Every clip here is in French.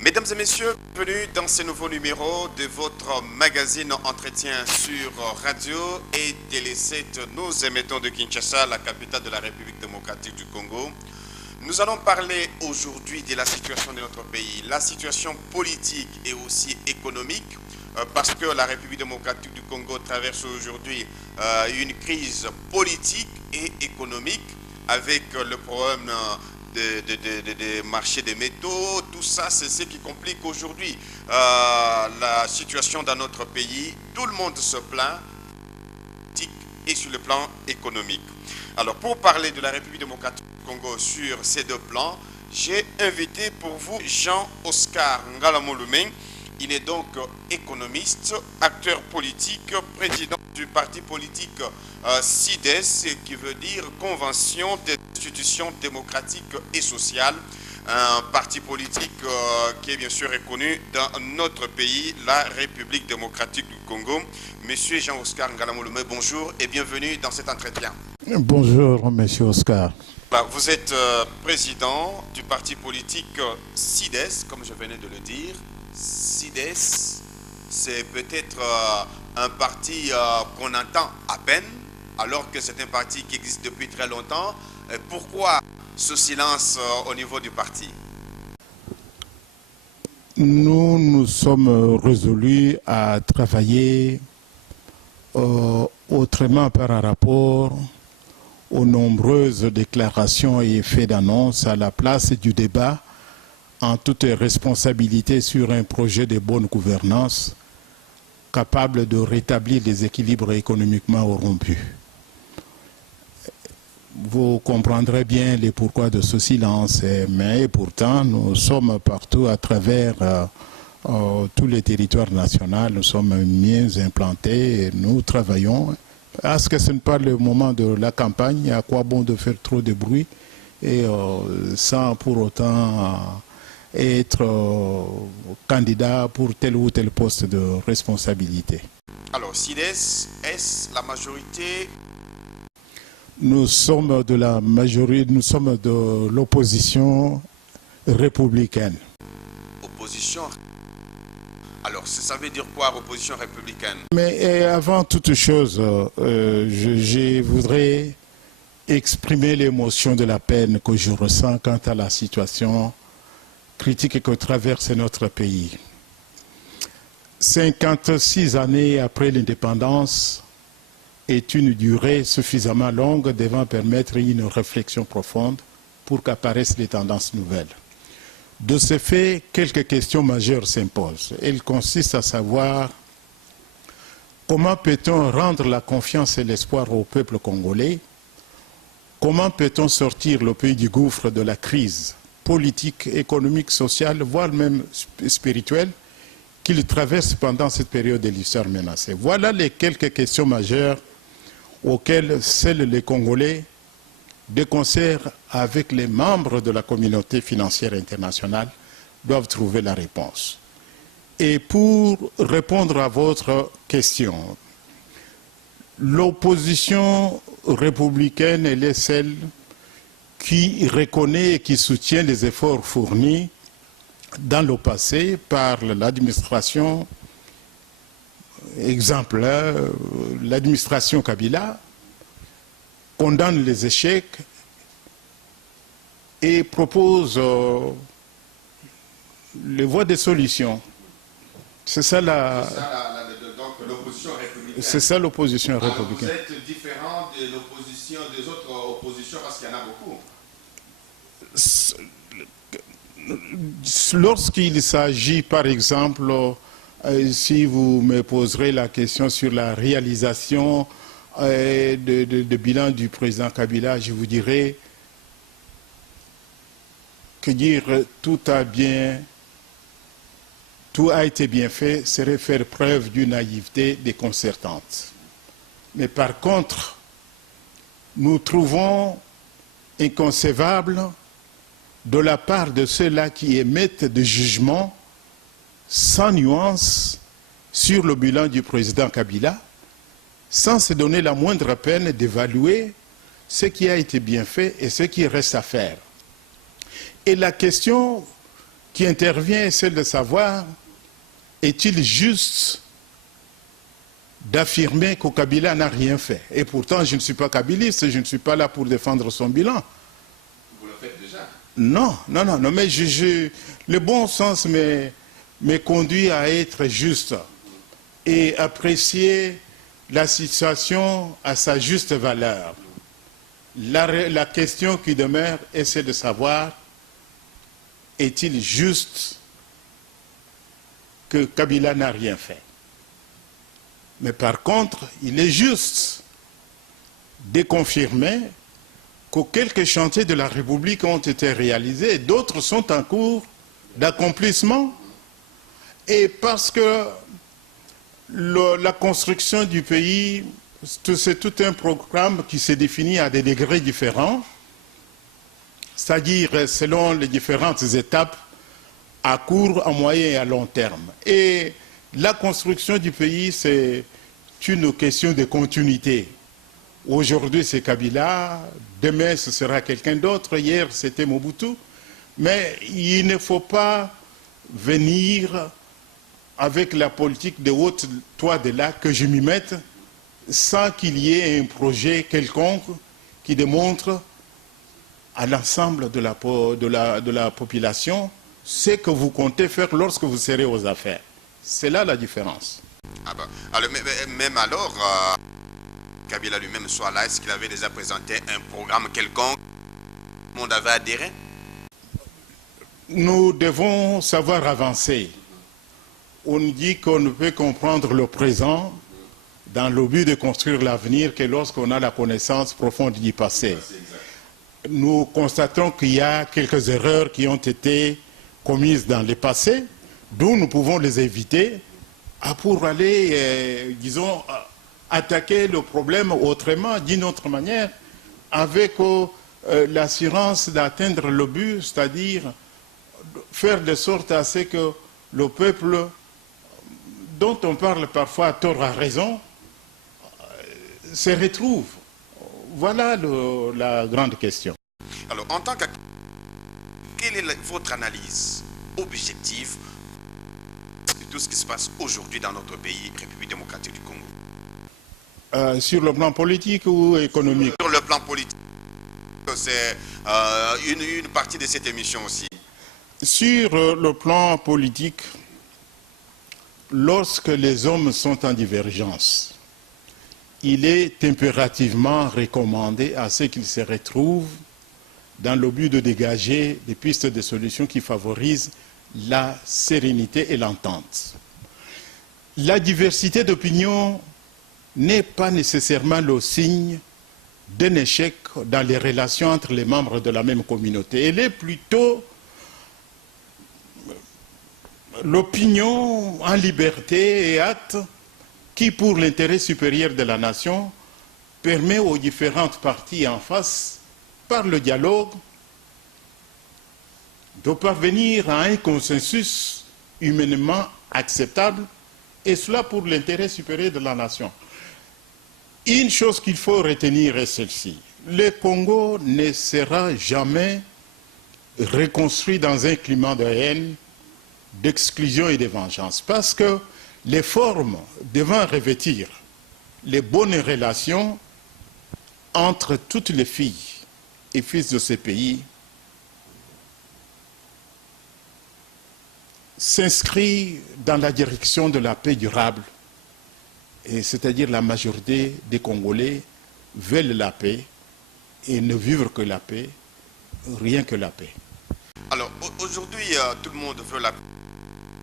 Mesdames et messieurs, bienvenue dans ce nouveau numéro de votre magazine Entretien sur Radio et Télé 7. Nous émettons de Kinshasa, la capitale de la République démocratique du Congo. Nous allons parler aujourd'hui de la situation de notre pays, la situation politique et aussi économique, parce que la République démocratique du Congo traverse aujourd'hui une crise politique et économique avec le problème des marchés des métaux. Tout ça, c'est ce qui complique aujourd'hui la situation dans notre pays. Tout le monde se plaint, et sur le plan économique. Alors, pour parler de la République démocratique du Congo sur ces deux plans, j'ai invité pour vous Jean-Oscar Ngalamolume. Il est donc économiste, acteur politique, président du parti politique CIDES, qui veut dire Convention des institutions démocratiques et sociales, un parti politique qui est bien sûr reconnu dans notre pays, la République démocratique du Congo. Monsieur Jean-Oscar Ngalamolume, bonjour et bienvenue dans cet entretien. Bonjour, monsieur Oscar. Vous êtes président du parti politique CIDES, comme je venais de le dire. CIDES, c'est peut-être un parti qu'on entend à peine, alors que c'est un parti qui existe depuis très longtemps. Pourquoi ce silence au niveau du parti? Nous sommes résolus à travailler autrement par rapport aux nombreuses déclarations et faits d'annonce à la place du débat en toute responsabilité sur un projet de bonne gouvernance capable de rétablir les équilibres économiquement rompus. Vous comprendrez bien les pourquoi de ce silence, mais pourtant nous sommes partout à travers tous les territoires nationaux, nous sommes mieux implantés, et nous travaillons. Est-ce que ce n'est pas le moment de la campagne? À quoi bon de faire trop de bruit et sans pour autant être candidat pour tel ou tel poste de responsabilité? Alors, CIDES, est-ce la majorité? Nous sommes de la majorité, nous sommes de l'opposition républicaine. Opposition? Alors, ça veut dire quoi, opposition républicaine? Mais avant toute chose, je voudrais exprimer l'émotion de la peine que je ressens quant à la situation critique que traverse notre pays. 56 années après l'indépendance est une durée suffisamment longue devant permettre une réflexion profonde pour qu'apparaissent des tendances nouvelles. De ce fait, quelques questions majeures s'imposent. Elles consistent à savoir comment peut-on rendre la confiance et l'espoir au peuple congolais? Comment peut-on sortir le pays du gouffre de la crise politique, économique, sociale, voire même spirituelle qu'il traverse pendant cette période de l'histoire menacée? Voilà les quelques questions majeures auxquelles seuls les Congolais, de concert avec les membres de la communauté financière internationale, doivent trouver la réponse. Et pour répondre à votre question, l'opposition républicaine, elle est celle qui reconnaît et qui soutient les efforts fournis dans le passé par l'administration exemplaire, l'administration Kabila, condamne les échecs et propose les voies de solutions. C'est ça l'opposition républicaine. C'est ça l'opposition républicaine. Alors vous êtes différent de l'opposition des autres oppositions parce qu'il y en a beaucoup. Lorsqu'il s'agit, par exemple, si vous me poserez la question sur la réalisation de bilan du président Kabila, je vous dirais que dire tout a été bien fait serait faire preuve d'une naïveté déconcertante. Mais par contre, nous trouvons inconcevable de la part de ceux-là qui émettent des jugements sans nuance sur le bilan du président Kabila, sans se donner la moindre peine d'évaluer ce qui a été bien fait et ce qui reste à faire. Et la question qui intervient est celle de savoir, est-il juste d'affirmer qu'au Kabila n'a rien fait? Et pourtant, je ne suis pas kabiliste, je ne suis pas là pour défendre son bilan. Vous le faites déjà? Non, mais le bon sens me conduit à être juste et apprécier la situation à sa juste valeur. La question qui demeure est celle de savoir, est-il juste que Kabila n'a rien fait? Mais par contre, il est juste de confirmer que quelques chantiers de la République ont été réalisés et d'autres sont en cours d'accomplissement. Et parce que la construction du pays, c'est tout un programme qui se définit à des degrés différents, c'est-à-dire selon les différentes étapes à court, à moyen et à long terme. Et la construction du pays, c'est une question de continuité. Aujourd'hui, c'est Kabila, demain, ce sera quelqu'un d'autre, hier, c'était Mobutu. Mais il ne faut pas venir avec la politique de haute toit de là que je m'y mette sans qu'il y ait un projet quelconque qui démontre à l'ensemble de la population ce que vous comptez faire lorsque vous serez aux affaires. C'est là la différence. Ah ben, alors, même alors, Kabila lui-même soit là, est-ce qu'il avait déjà présenté un programme quelconque? Tout le monde avait adhéré? Nous devons savoir avancer. On dit qu'on ne peut comprendre le présent dans le but de construire l'avenir que lorsqu'on a la connaissance profonde du passé. Nous constatons qu'il y a quelques erreurs qui ont été commises dans le passé, d'où nous pouvons les éviter pour aller, disons, attaquer le problème autrement, d'une autre manière, avec l'assurance d'atteindre le but, c'est-à-dire faire de sorte à ce que le peuple, dont on parle parfois à tort à raison, se retrouve. Voilà la grande question. Alors, en tant que... Quelle est votre analyse objective de tout ce qui se passe aujourd'hui dans notre pays, République démocratique du Congo? Sur le plan politique ou économique? Sur le plan politique, c'est une partie de cette émission aussi. Sur le plan politique, lorsque les hommes sont en divergence, il est impérativement recommandé à ceux qu'ils se retrouvent dans le but de dégager des pistes de solutions qui favorisent la sérénité et l'entente. La diversité d'opinions n'est pas nécessairement le signe d'un échec dans les relations entre les membres de la même communauté. Elle est plutôt l'opinion en liberté et acte qui, pour l'intérêt supérieur de la nation, permet aux différentes parties en face, par le dialogue, de parvenir à un consensus humainement acceptable, et cela pour l'intérêt supérieur de la nation. Une chose qu'il faut retenir est celle-ci. Le Congo ne sera jamais reconstruit dans un climat de haine, d'exclusion et de vengeance, parce que les formes devant revêtir les bonnes relations entre toutes les filles et fils de ces pays s'inscrit dans la direction de la paix durable, et c'est-à-dire la majorité des Congolais veulent la paix et ne vivre que la paix, rien que la paix. Alors aujourd'hui, tout le monde veut la paix.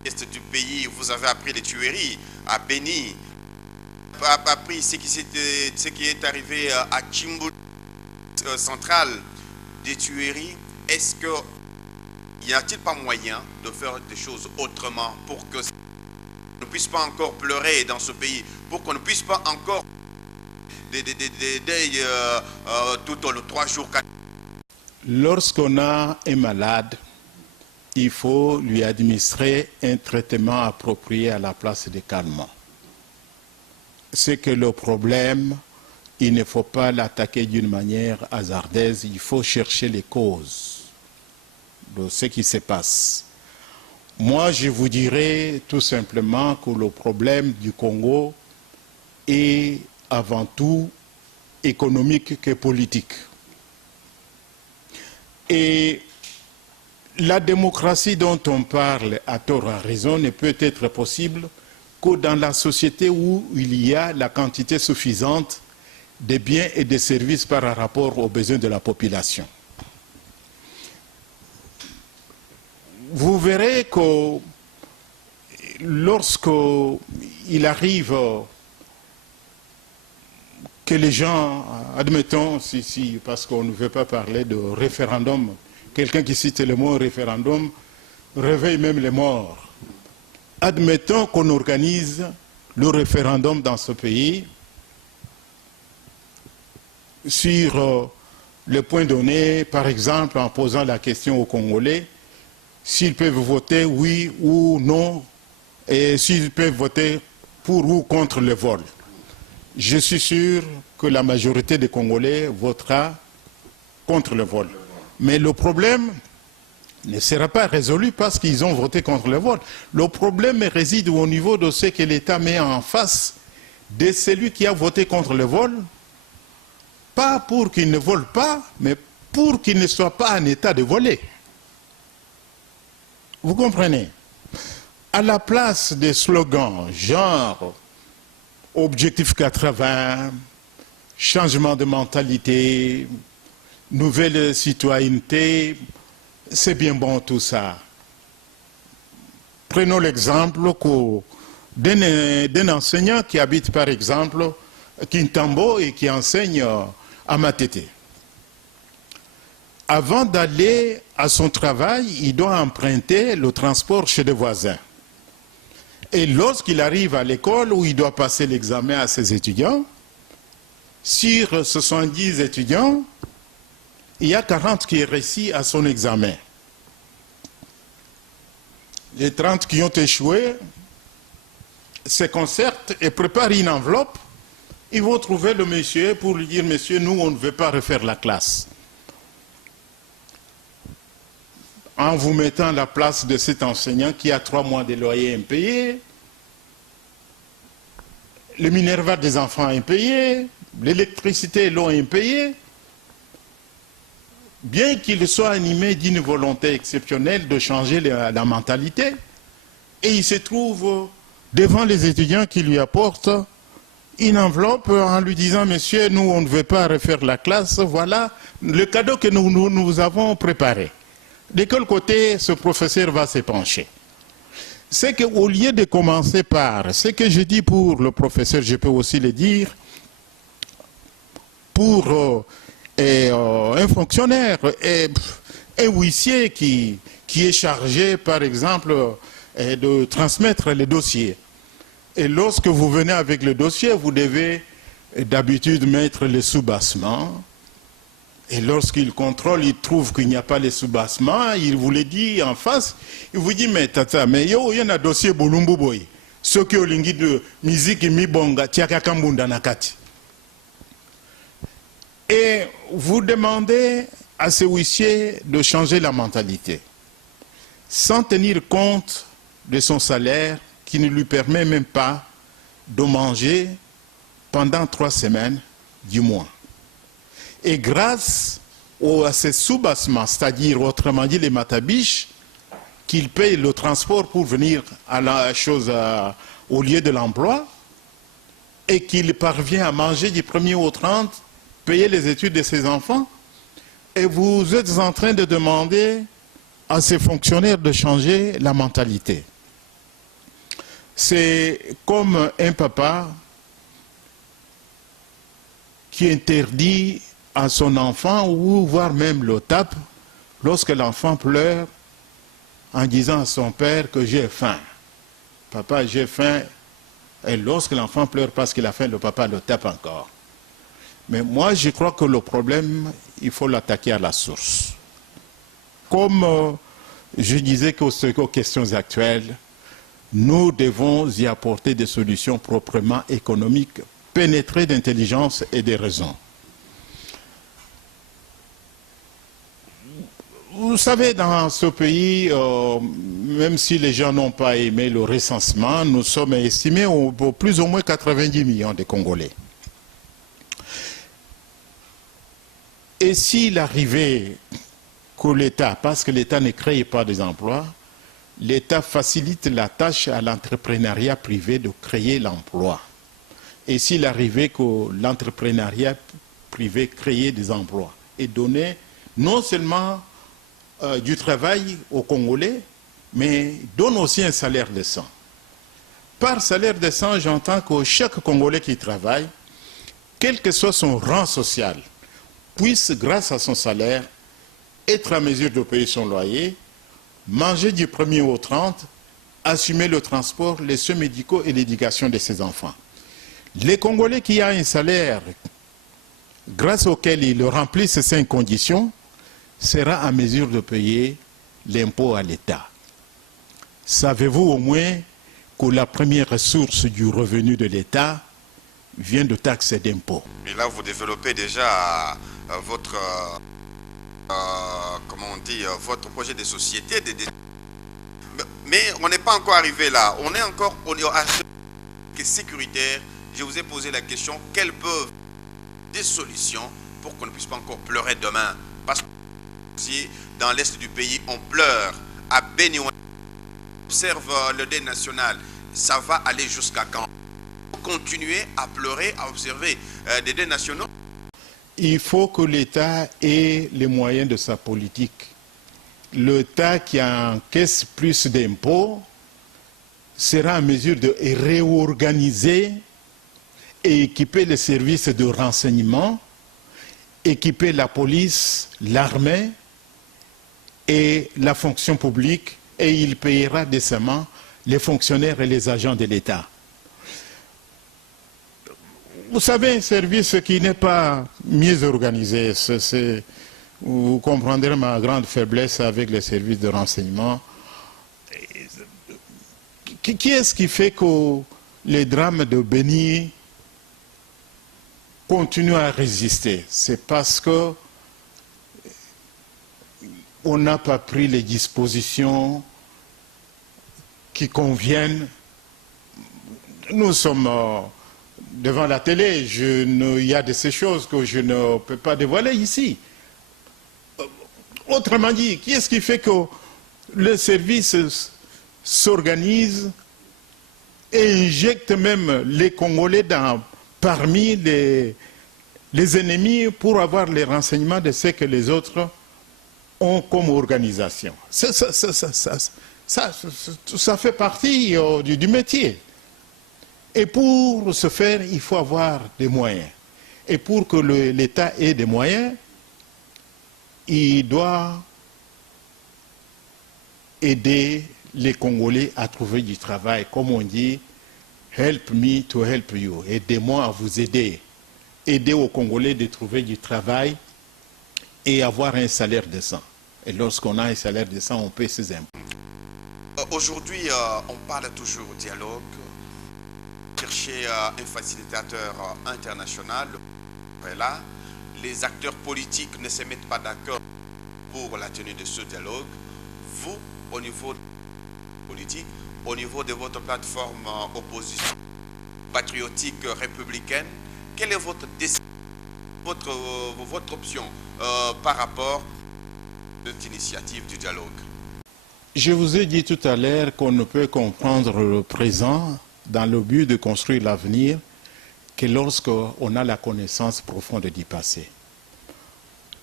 Est du pays, vous avez appris les tueries à Beni, appris ce qui est arrivé à Chimbo central, des tueries. Est-ce que n'y a-t-il pas moyen de faire des choses autrement pour que on ne puisse pas encore pleurer dans ce pays, pour qu'on ne puisse pas encore des tout le 3 jours, 4... Lorsqu'on a un malade, il faut lui administrer un traitement approprié à la place des calmants. C'est que le problème, il ne faut pas l'attaquer d'une manière hasardeuse, il faut chercher les causes de ce qui se passe. Moi, je vous dirais tout simplement que le problème du Congo est avant tout économique que politique. Et la démocratie dont on parle à tort à raison ne peut être possible que dans la société où il y a la quantité suffisante de biens et de services par rapport aux besoins de la population. Vous verrez que lorsqu'il arrive que les gens, admettons, parce qu'on ne veut pas parler de référendum, quelqu'un qui cite le mot référendum réveille même les morts. Admettons qu'on organise le référendum dans ce pays sur le point donné, par exemple, en posant la question aux Congolais, s'ils peuvent voter oui ou non, et s'ils peuvent voter pour ou contre le vol. Je suis sûr que la majorité des Congolais votera contre le vol. Mais le problème ne sera pas résolu parce qu'ils ont voté contre le vol. Le problème réside au niveau de ce que l'État met en face de celui qui a voté contre le vol, pas pour qu'il ne vole pas, mais pour qu'il ne soit pas en état de voler. Vous comprenez? À la place des slogans genre Objectif 80, changement de mentalité, nouvelle citoyenneté, c'est bien bon tout ça. Prenons l'exemple d'un enseignant qui habite par exemple Kintambo et qui enseigne à Matete. Avant d'aller à son travail, il doit emprunter le transport chez des voisins. Et lorsqu'il arrive à l'école où il doit passer l'examen à ses étudiants, sur 70 étudiants, il y a 40 qui réussissent à son examen. Les 30 qui ont échoué se concertent et préparent une enveloppe. Ils vont trouver le monsieur pour lui dire « Monsieur, nous, on ne veut pas refaire la classe ». En vous mettant à la place de cet enseignant qui a 3 mois de loyer impayé, le minerval des enfants impayé, l'électricité et l'eau impayées, bien qu'il soit animé d'une volonté exceptionnelle de changer la mentalité, et il se trouve devant les étudiants qui lui apportent une enveloppe en lui disant « Monsieur, nous, on ne veut pas refaire la classe, voilà le cadeau que nous avons préparé ». De quel côté ce professeur va se pencher? C'est qu'au lieu de commencer par ce que je dis pour le professeur, je peux aussi le dire pour un fonctionnaire, un huissier qui est chargé, par exemple, de transmettre les dossiers. Et lorsque vous venez avec le dossier, vous devez d'habitude mettre les sous-bassements. Et lorsqu'il contrôle, il trouve qu'il n'y a pas les sous-bassements, il vous le dit en face, il vous dit, mais tata, mais il y a un dossier Bolumbu Boy, ce qui est lingi de musique mi bonga, tiaka kambunda nakati. Et vous demandez à ce huissier de changer la mentalité, sans tenir compte de son salaire, qui ne lui permet même pas de manger pendant 3 semaines du mois. Et grâce à ces sous-bassements, c'est-à-dire autrement dit les matabiches, qu'il paye le transport pour venir à la chose, au lieu de l'emploi, et qu'il parvient à manger du 1er au 30, payer les études de ses enfants, et vous êtes en train de demander à ces fonctionnaires de changer la mentalité. C'est comme un papa qui interdit à son enfant, ou voire même le tape, lorsque l'enfant pleure, en disant à son père que j'ai faim. Papa, j'ai faim. Et lorsque l'enfant pleure parce qu'il a faim, le papa le tape encore. Mais moi, je crois que le problème, il faut l'attaquer à la source. Comme je disais qu'aux questions actuelles, nous devons y apporter des solutions proprement économiques, pénétrées d'intelligence et de raison. Vous savez, dans ce pays, même si les gens n'ont pas aimé le recensement, nous sommes estimés au plus ou moins 90 millions de Congolais. Et s'il arrivait que l'État, parce que l'État ne crée pas des emplois, l'État facilite la tâche à l'entrepreneuriat privé de créer l'emploi. Et s'il arrivait que l'entrepreneuriat privé crée des emplois et donnait non seulement du travail aux Congolais, mais donne aussi un salaire décent. Par salaire décent, j'entends que chaque Congolais qui travaille, quel que soit son rang social, puisse, grâce à son salaire, être en mesure de payer son loyer, manger du 1er au 30, assumer le transport, les soins médicaux et l'éducation de ses enfants. Les Congolais qui ont un salaire grâce auquel ils remplissent ces 5 conditions, sera en mesure de payer l'impôt à l'État. Savez-vous au moins que la première source du revenu de l'État vient de taxes et d'impôts? Et là, vous développez déjà votre, comment on dit, votre projet de société. Mais on n'est pas encore arrivé là. On est encore à ce sécuritaire. Je vous ai posé la question, quelles peuvent des solutions pour qu'on ne puisse pas encore pleurer demain? Parce que dans l'est du pays, on pleure. À Béni, on observe le deuil national. Ça va aller jusqu'à quand? Continuer à pleurer, à observer des deuils nationaux? Il faut que l'État ait les moyens de sa politique. L'État qui encaisse plus d'impôts sera en mesure de réorganiser et équiper les services de renseignement, équiper la police, l'armée et la fonction publique, et il payera décemment les fonctionnaires et les agents de l'État. Vous savez, un service qui n'est pas mieux organisé, vous comprendrez ma grande faiblesse avec les services de renseignement. Qui est-ce qui fait que les drames de Béni continuent à résister? C'est parce que on n'a pas pris les dispositions qui conviennent. Nous sommes devant la télé, il y a de ces choses que je ne peux pas dévoiler ici. Autrement dit, qui est-ce qui fait que le service s'organise et injecte même les Congolais parmi les ennemis pour avoir les renseignements de ce que les autres ont comme organisation? Ça fait partie du métier. Et pour ce faire, il faut avoir des moyens. Et pour que l'État ait des moyens, il doit aider les Congolais à trouver du travail. Comme on dit, help me to help you. Aidez-moi à vous aider. Aider aux Congolais de trouver du travail et avoir un salaire décent. Et lorsqu'on a un salaire décent, on paie ses impôts. Aujourd'hui, on parle toujours dialogue. Chercher un facilitateur international. Là, les acteurs politiques ne se mettent pas d'accord pour la tenue de ce dialogue. Vous, au niveau politique, au niveau de votre plateforme opposition patriotique républicaine, quelle est votre décision, votre option par rapport à cette initiative du dialogue? Je vous ai dit tout à l'heure qu'on ne peut comprendre le présent dans le but de construire l'avenir que lorsqu'on a la connaissance profonde du passé.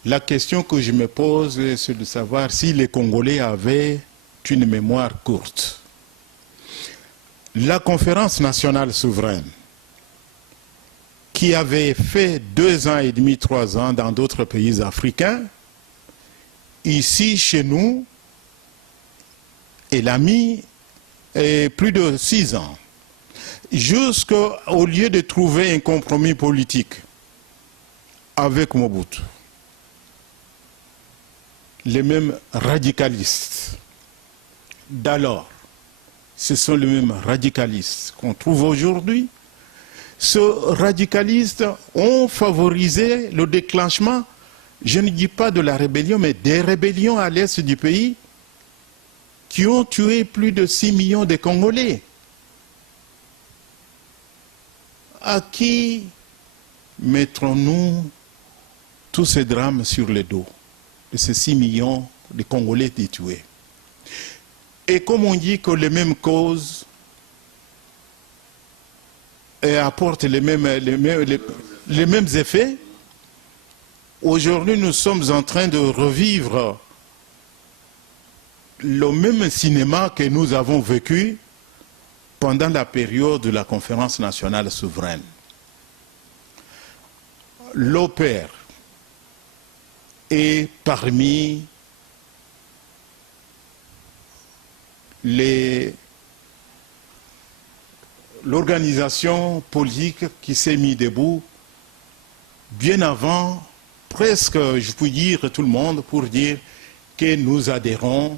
La question que je me pose, c'est de savoir si les Congolais avaient une mémoire courte. La conférence nationale souveraine, qui avait fait 2 ans et demi, 3 ans dans d'autres pays africains, ici, chez nous, elle a mis plus de 6 ans. Jusqu'au lieu de trouver un compromis politique avec Mobutu, les mêmes radicalistes d'alors, ce sont les mêmes radicalistes qu'on trouve aujourd'hui. Ces radicalistes ont favorisé le déclenchement Je ne dis pas de la rébellion, mais des rébellions à l'est du pays qui ont tué plus de 6 millions de Congolais. À qui mettrons-nous tous ces drames sur le dos de ces 6 millions de Congolais tués? Et comme on dit que les mêmes causes apportent les mêmes effets, aujourd'hui nous sommes en train de revivre le même cinéma que nous avons vécu pendant la période de la conférence nationale souveraine. L'OPER est parmi l'organisation politique qui s'est mise debout bien avant, presque, je puis dire, tout le monde, pour dire que nous adhérons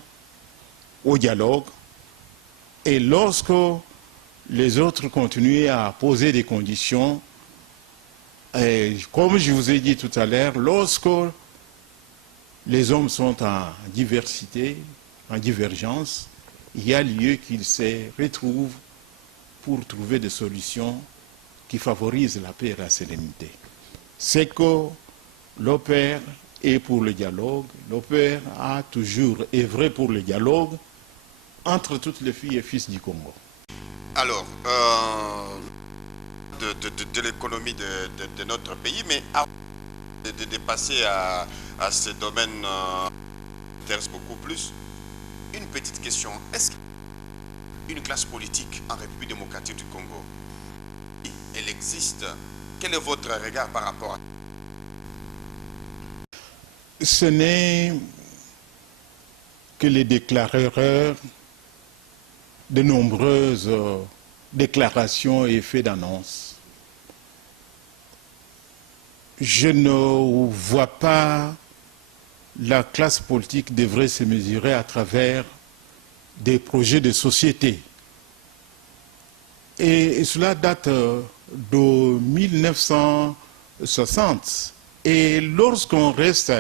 au dialogue. Et lorsque les autres continuaient à poser des conditions, et comme je vous ai dit tout à l'heure, lorsque les hommes sont en diversité, en divergence, il y a lieu qu'ils se retrouvent pour trouver des solutions qui favorisent la paix et la sérénité. C'est que l'OPER est pour le dialogue, l'OPER a toujours œuvré pour le dialogue entre toutes les filles et fils du Congo. Alors, de l'économie de notre pays, mais avant de passer à ce domaine qui intéresse beaucoup plus, une petite question. Est-ce qu'une classe politique en République démocratique du Congo, elle existe? Quel est votre regard par rapport à ça? Ce n'est que les déclareurs de nombreuses déclarations et faits d'annonce. Je ne vois pas la classe politique devrait se mesurer à travers des projets de société. Et cela date de 1960. Et lorsqu'on reste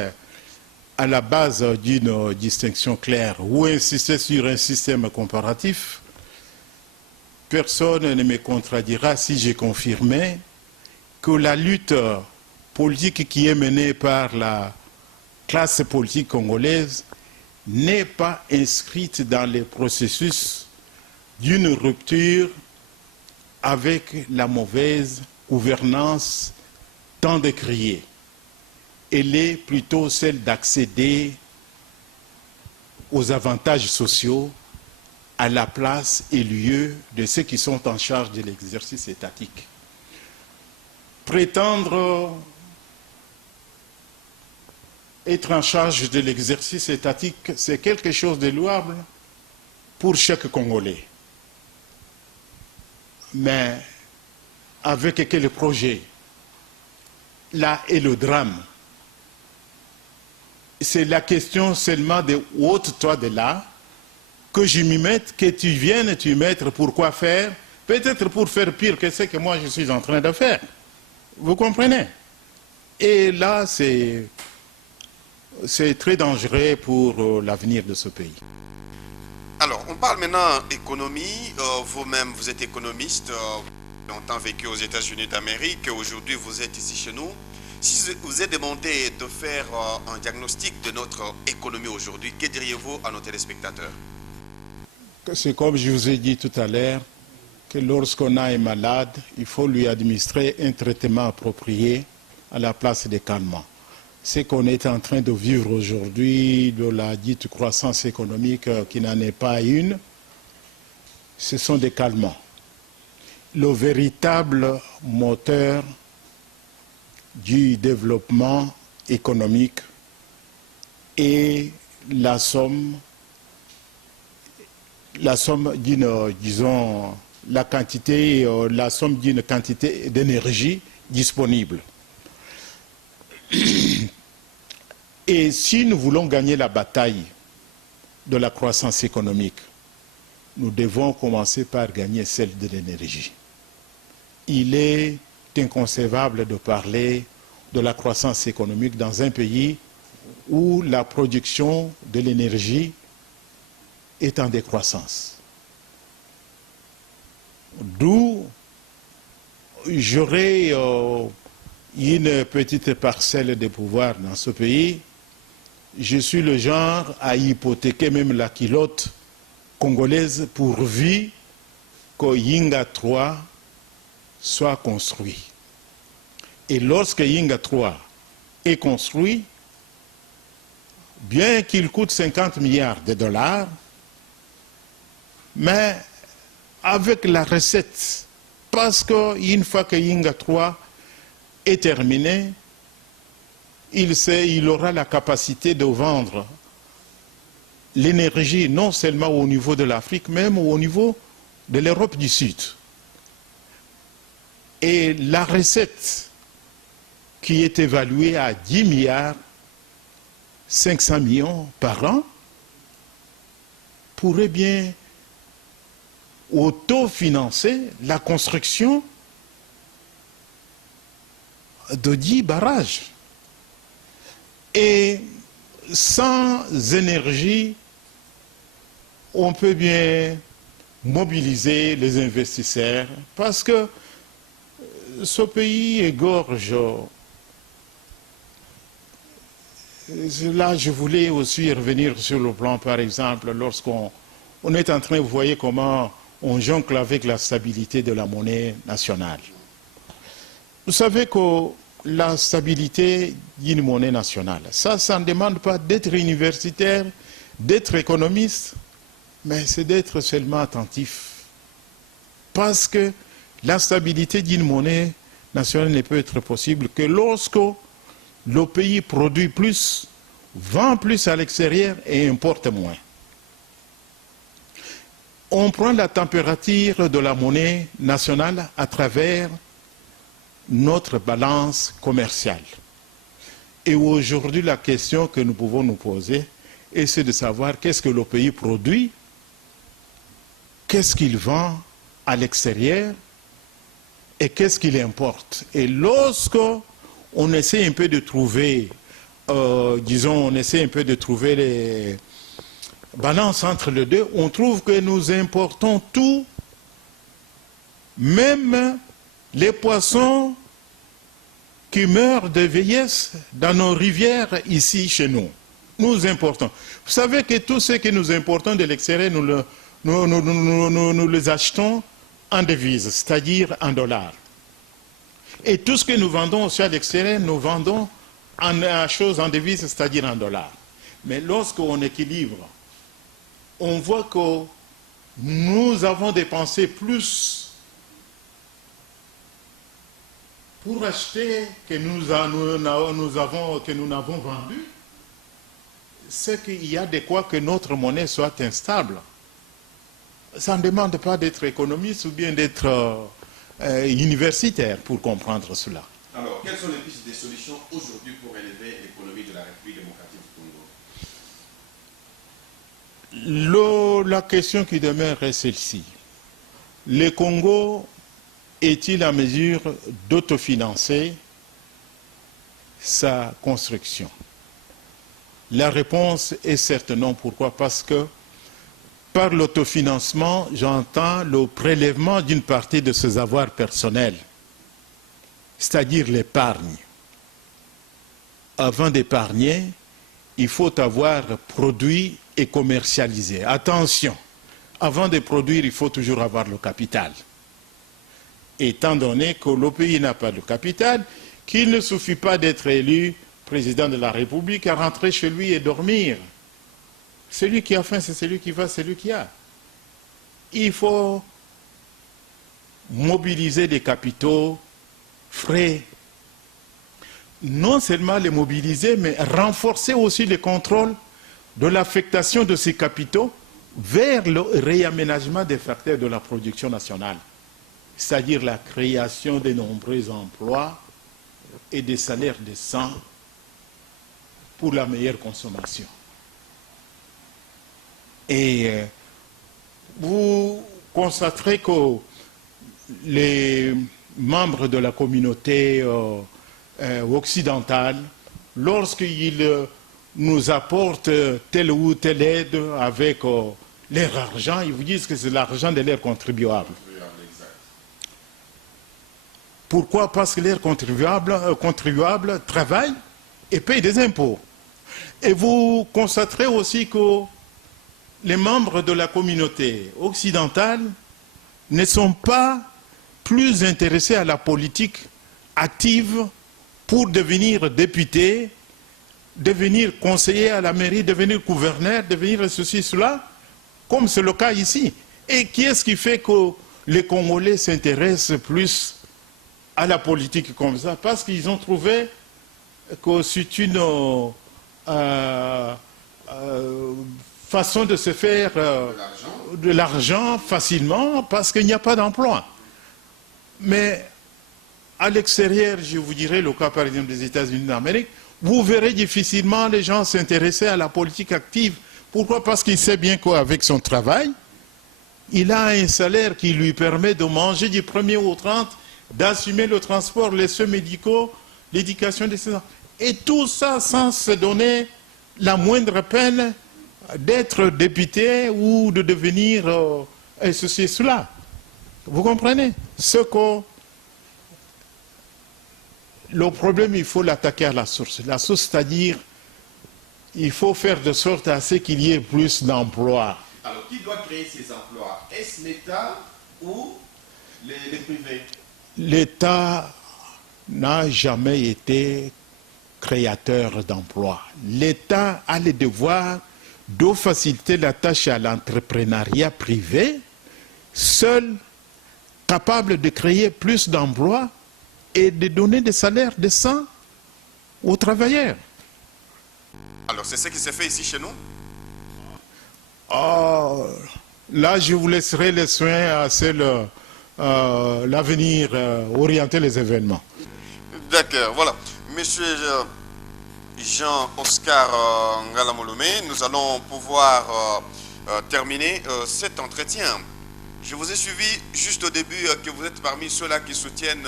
à la base d'une distinction claire ou insister sur un système comparatif, personne ne me contredira si j'ai confirmé que la lutte politique qui est menée par la classe politique congolaise n'est pas inscrite dans les processus d'une rupture avec la mauvaise gouvernance tant décriée. Elle est plutôt celle d'accéder aux avantages sociaux à la place et lieu de ceux qui sont en charge de l'exercice étatique. Prétendre être en charge de l'exercice étatique, c'est quelque chose de louable pour chaque Congolais. Mais avec quel projet? Là est le drame. C'est la question seulement de ôte-toi de là, que je m'y mette, que tu viennes t'y mettre, pourquoi faire? Peut-être pour faire pire que ce que moi je suis en train de faire. Vous comprenez? Et là, c'est très dangereux pour l'avenir de ce pays. Alors, on parle maintenant économie. Vous-même, vous êtes économiste, longtemps vécu aux États-Unis d'Amérique. Aujourd'hui, vous êtes ici chez nous. Si vous êtes demandé de faire un diagnostic de notre économie aujourd'hui, que diriez-vous à nos téléspectateurs? C'est comme je vous ai dit tout à l'heure, que lorsqu'on a un malade, il faut lui administrer un traitement approprié à la place des calmants. Ce qu'on est en train de vivre aujourd'hui, de la dite croissance économique qui n'en est pas une, ce sont des calmants. Le véritable moteur du développement économique est la somme d'une, disons, la somme d'une quantité d'énergie disponible. Et si nous voulons gagner la bataille de la croissance économique, nous devons commencer par gagner celle de l'énergie. Il est inconcevable de parler de la croissance économique dans un pays où la production de l'énergie est en décroissance. D'où j'aurais une petite parcelle de pouvoir dans ce pays. Je suis le genre à hypothéquer même la culotte congolaise pourvu que Yinga 3 soit construit. Et lorsque Yinga 3 est construit, bien qu'il coûte 50 milliards de dollars, mais avec la recette, parce qu'une fois que Yinga 3 est terminé, il aura la capacité de vendre l'énergie non seulement au niveau de l'Afrique, même au niveau de l'Europe du Sud. Et la recette qui est évaluée à 10 milliards 500 millions par an pourrait bien autofinancer la construction de 10 barrages. Et sans énergie, on peut bien mobiliser les investisseurs parce que ce pays égorge. Là, je voulais aussi revenir sur le plan, par exemple, lorsqu'on est en train, vous voyez comment on jongle avec la stabilité de la monnaie nationale. Vous savez que la stabilité d'une monnaie nationale, ça ne demande pas d'être universitaire, d'être économiste, mais c'est d'être seulement attentif. Parce que la stabilité d'une monnaie nationale ne peut être possible que lorsque le pays produit plus, vend plus à l'extérieur et importe moins. On prend la température de la monnaie nationale à travers notre balance commerciale. Et aujourd'hui, la question que nous pouvons nous poser, c'est de savoir qu'est-ce que le pays produit, qu'est-ce qu'il vend à l'extérieur et qu'est-ce qu'il importe. Et lorsque on essaie un peu de trouver, on essaie un peu de trouver les balances entre les deux, on trouve que nous importons tout, même les poissons qui meurent de vieillesse dans nos rivières ici chez nous. Nous importons. Vous savez que tout ce que nous importons de l'extérieur, nous les achetons en devises, c'est-à-dire en dollars. Et tout ce que nous vendons aussi à l'extérieur, nous vendons en choses en devises, c'est-à-dire en dollars. Mais lorsqu'on équilibre, on voit que nous avons dépensé plus pour acheter que nous n'avons vendu, c'est qu'il y a de quoi que notre monnaie soit instable. Ça ne demande pas d'être économiste ou bien d'être universitaire pour comprendre cela. Alors, quelles sont les pistes de solutions aujourd'hui pour élever l'économie de la République démocratique du Congo? La question qui demeure est celle-ci. Le Congo est-il en mesure d'autofinancer sa construction? La réponse est certes non. Pourquoi? Parce que par l'autofinancement, j'entends le prélèvement d'une partie de ses avoirs personnels, c'est-à-dire l'épargne. Avant d'épargner, il faut avoir produit et commercialisé. Attention, avant de produire, il faut toujours avoir le capital. Étant donné que le pays n'a pas de capital, qu'il ne suffit pas d'être élu président de la République à rentrer chez lui et dormir. Celui qui a faim, c'est celui qui va, c'est celui qui a. Il faut mobiliser des capitaux frais. Non seulement les mobiliser, mais renforcer aussi le contrôle de l'affectation de ces capitaux vers le réaménagement des facteurs de la production nationale, c'est-à-dire la création de nombreux emplois et des salaires décents pour la meilleure consommation. Et vous constaterez que les membres de la communauté occidentales, lorsqu'ils nous apportent telle ou telle aide avec leur argent, ils vous disent que c'est l'argent de leurs contribuables. Pourquoi? Parce que leurs contribuables travaillent et payent des impôts. Et vous constaterez aussi que les membres de la communauté occidentale ne sont pas plus intéressés à la politique active pour devenir député, devenir conseiller à la mairie, devenir gouverneur, devenir ceci, cela, comme c'est le cas ici. Et qui est-ce qui fait que les Congolais s'intéressent plus à la politique comme ça? Parce qu'ils ont trouvé que c'est une façon de se faire de l'argent facilement, parce qu'il n'y a pas d'emploi. Mais à l'extérieur, je vous dirais, le cas par exemple des États-Unis d'Amérique, vous verrez difficilement les gens s'intéresser à la politique active. Pourquoi? Parce qu'il sait bien qu'avec son travail, il a un salaire qui lui permet de manger du 1er au 30, d'assumer le transport, les soins médicaux, l'éducation des enfants. Et tout ça sans se donner la moindre peine d'être député ou de devenir ceci et cela. Vous comprenez? Le problème, il faut l'attaquer à la source. La source, c'est-à-dire, il faut faire de sorte à ce qu'il y ait plus d'emplois. Alors, qui doit créer ces emplois? Est-ce l'État ou les privés? L'État n'a jamais été créateur d'emplois. L'État a le devoir de faciliter la tâche à l'entrepreneuriat privé, seul capable de créer plus d'emplois et de donner des salaires décents aux travailleurs. Alors, c'est ce qui s'est fait ici chez nous? Là, je vous laisserai les soins à l'avenir orienter les événements. D'accord, voilà. Monsieur Jean-Oscar Ngalamolomé, nous allons pouvoir terminer cet entretien. Je vous ai suivi juste au début que vous êtes parmi ceux-là qui soutiennent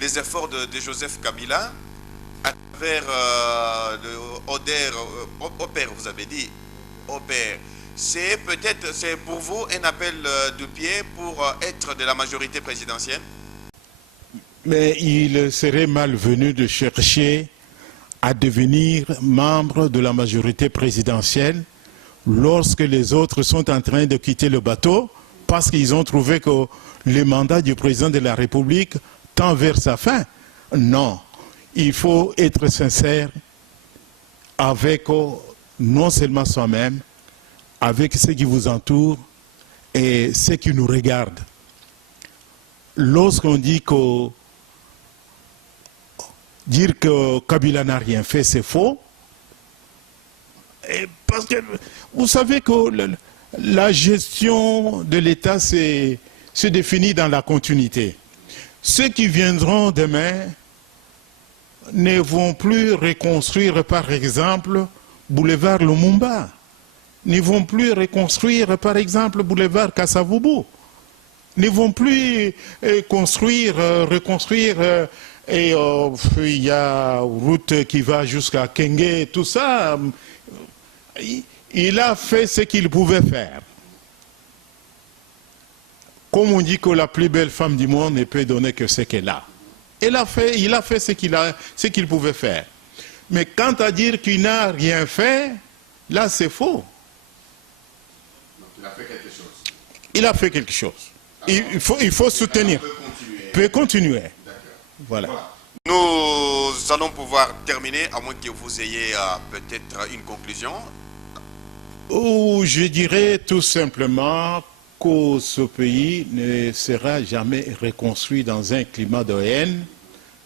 les efforts de Joseph Kabila à travers le OPER, vous avez dit, OPER. C'est peut-être, c'est pour vous un appel de pied pour être de la majorité présidentielle? Mais il serait malvenu de chercher à devenir membre de la majorité présidentielle lorsque les autres sont en train de quitter le bateau parce qu'ils ont trouvé que le mandat du président de la République tend vers sa fin. Non, il faut être sincère avec non seulement soi-même, avec ceux qui vous entourent et ceux qui nous regardent. Lorsqu'on dit que dire que Kabila n'a rien fait, c'est faux. Et parce que vous savez que la gestion de l'État se définit dans la continuité. Ceux qui viendront demain ne vont plus reconstruire, par exemple, boulevard Lumumba. Ne vont plus reconstruire, par exemple, boulevard Kasavubu. Ne vont plus reconstruire. Et il y a une route qui va jusqu'à Kenge, tout ça. Il a fait ce qu'il pouvait faire. Comme on dit que la plus belle femme du monde ne peut donner que ce qu'elle a. Il a fait ce qu'il pouvait faire. Mais quant à dire qu'il n'a rien fait, là c'est faux. Donc il a fait quelque chose. Il a fait quelque chose. Alors, il faut soutenir. Peut continuer. Voilà. Nous allons pouvoir terminer, à moins que vous ayez peut-être une conclusion. Je dirais tout simplement que ce pays ne sera jamais reconstruit dans un climat de haine,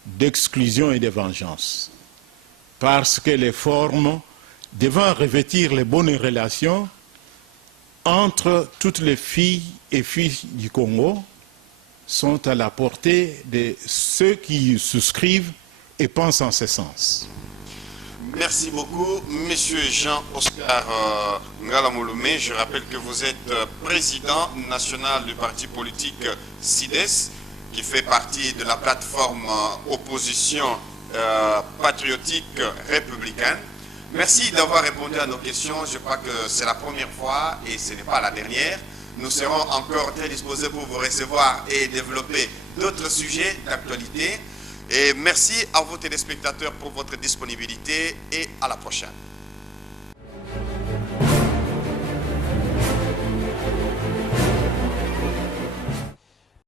d'exclusion et de vengeance. Parce que les formes devant revêtir les bonnes relations entre toutes les filles et fils du Congo sont à la portée de ceux qui souscrivent et pensent en ce sens. Merci beaucoup, Monsieur Jean-Oscar Ngalamolomé. Je rappelle que vous êtes président national du parti politique CIDES, qui fait partie de la plateforme opposition patriotique républicaine. Merci d'avoir répondu à nos questions. Je crois que c'est la première fois et ce n'est pas la dernière. Nous serons encore très disposés pour vous recevoir et développer d'autres sujets d'actualité. Et merci à vos téléspectateurs pour votre disponibilité et à la prochaine.